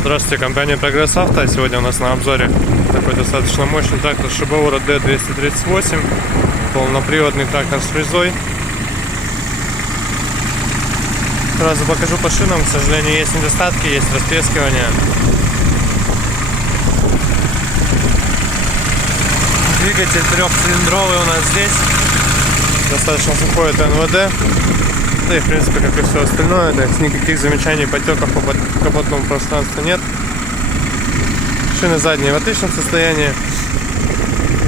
Здравствуйте, компания Прогресс Авто. Сегодня у нас на обзоре такой достаточно мощный трактор Subaru D238, полноприводный трактор с фрезой. Сразу покажу по шинам. К сожалению, есть недостатки, есть растрескивание. Двигатель трехцилиндровый у нас здесь. Достаточно сухой, это НВД. Да и в принципе, как и все остальное, то есть никаких замечаний, потеков по капотному пространству нет. Шины задние в отличном состоянии.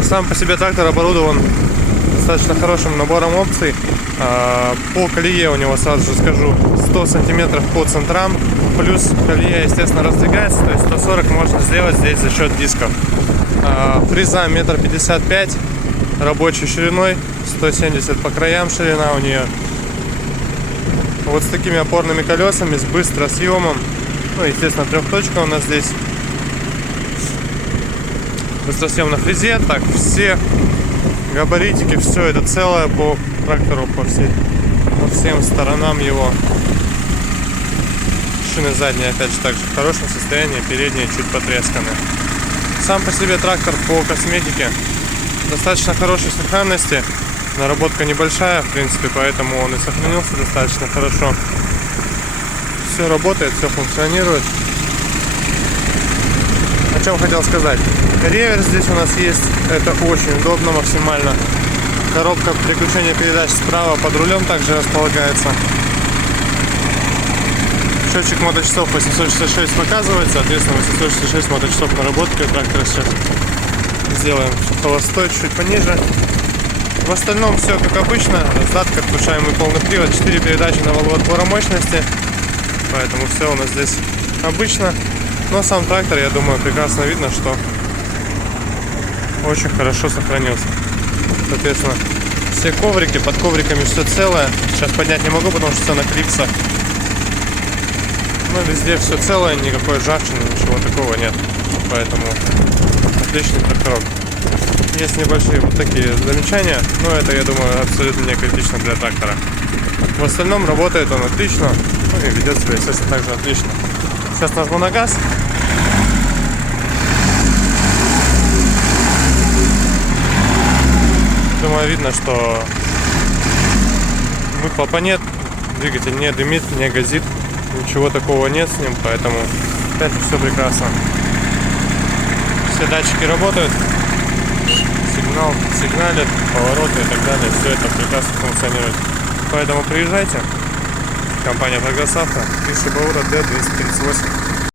Сам по себе трактор оборудован достаточно хорошим набором опций. По колее у него, сразу же скажу, 100 сантиметров по центрам, плюс колея, естественно, раздвигается, то есть 140 можно сделать здесь за счет дисков. Фреза 1,55 м, рабочей шириной, 170 по краям ширина у нее. Вот с такими опорными колесами, с быстросъемом. Ну, естественно, трехточка у нас здесь. Быстросъем на фрезе. Так, все габаритики, все это целое по трактору, по всем сторонам его. Шины задние, опять же, также в хорошем состоянии, передние чуть потресканы. Сам по себе трактор по косметике достаточно хорошей сохранности. Наработка небольшая, в принципе, поэтому он и сохранился достаточно хорошо. Все работает, все функционирует. О чем хотел сказать. Реверс здесь у нас есть. Это очень удобно максимально. Коробка переключения передач справа под рулем также располагается. Счетчик моточасов 866 показывает. Соответственно, 866 моточасов наработки. Трактор сейчас сделаем холостой, чуть пониже. В остальном все как обычно. Раздатка, отключаемый полный привод, 4 передачи на валу отбора мощности. Поэтому все у нас здесь обычно. Но сам трактор, я думаю, прекрасно видно, что очень хорошо сохранился. Соответственно, все коврики, под ковриками все целое. Сейчас поднять не могу, потому что все на клипсах. Но везде все целое, никакой ржавчины, ничего такого нет. Поэтому отличный тракторок. Есть небольшие вот такие замечания, но это, я думаю, абсолютно не критично для трактора. В остальном работает он отлично, ну и ведет себя, естественно, также отлично. Сейчас нажму на газ. Думаю, видно, что выхлопа нет, двигатель не дымит, не газит, ничего такого нет с ним, поэтому опять же все прекрасно. Все датчики работают. Сигнал, сигналит, повороты и так далее. Все это прекрасно функционирует. Поэтому приезжайте. Компания Прогресс Авто и Subaru D238.